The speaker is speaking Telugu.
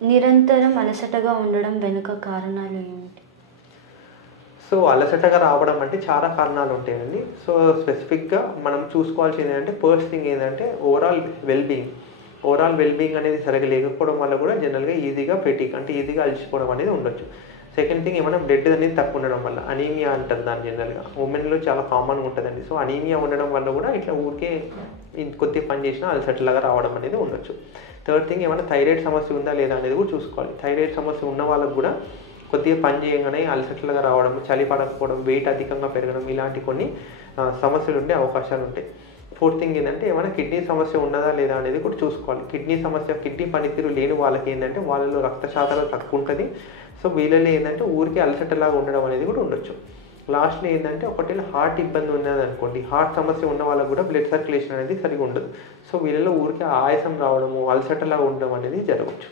నిరంతరం అలసటగా ఉండడం వెనుక కారణాలు ఏమిటి? సో అలసటగా రావడం అంటే చాలా కారణాలు ఉంటాయండి. సో స్పెసిఫిక్‌గా మనం చూసుకోవాల్సింది ఏంటంటే ఫస్ట్ థింగ్ ఏందంటే ఓవరాల్ వెల్ బీయింగ్ అనేది సరిగ్గా లేకపోవడం వల్ల కూడా జనరల్‌గా ఈజీగా ఫెటీగ్ అంటే ఈజీగా అలసిపోవడం అనేది ఉండొచ్చు. సెకండ్ థింగ్ ఏమన్నా బ్లడ్ అనేది తక్కువ ఉండడం వల్ల అనీమియా అంటారు దాన్ని జనరల్‌గా. ఉమెన్‌లో చాలా కామన్‌గా ఉంటదండి. సో అనీమియా ఉండడం వల్ల కూడా ఇట్లా ఊరికే కొద్దిగా పని చేసినా అలసటలాగా రావడం అనేది ఉండొచ్చు. థర్డ్ థింగ్ ఏమన్నా థైరాయిడ్ సమస్య ఉందా లేదా అనేది కూడా చూసుకోవాలి. థైరాయిడ్ సమస్య ఉన్న వాళ్ళకి కూడా కొద్దిగా పని చేయంగానే అలసటలుగా రావడం, చలి పడకపోవడం, వెయిట్ అధికంగా పెరగడం ఇలాంటి కొన్ని సమస్యలు ఉండే అవకాశాలు ఉంటాయి. ఫోర్త్ థింగ్ ఏంటంటే ఏమైనా కిడ్నీ సమస్య ఉన్నదా లేదా అనేది కూడా చూసుకోవాలి. కిడ్నీ పనితీరు లేని వాళ్ళకి ఏంటంటే వాళ్ళలో రక్త శాతం తక్కువ ఉంటుంది. సో వీళ్ళలో ఏంటంటే ఊరికే అలసటలాగా ఉండడం అనేది కూడా ఉండొచ్చు. లాస్ట్‌లో ఏంటంటే ఒకవేళ హార్ట్ ఇబ్బంది ఉన్నదనుకోండి, హార్ట్ సమస్య ఉన్న వాళ్ళకి కూడా బ్లడ్ సర్క్యులేషన్ అనేది సరిగ్గా ఉండదు. సో వీళ్ళలో ఊరికే ఆయాసం రావడము, అలసటలాగా ఉండడం అనేది జరగవచ్చు.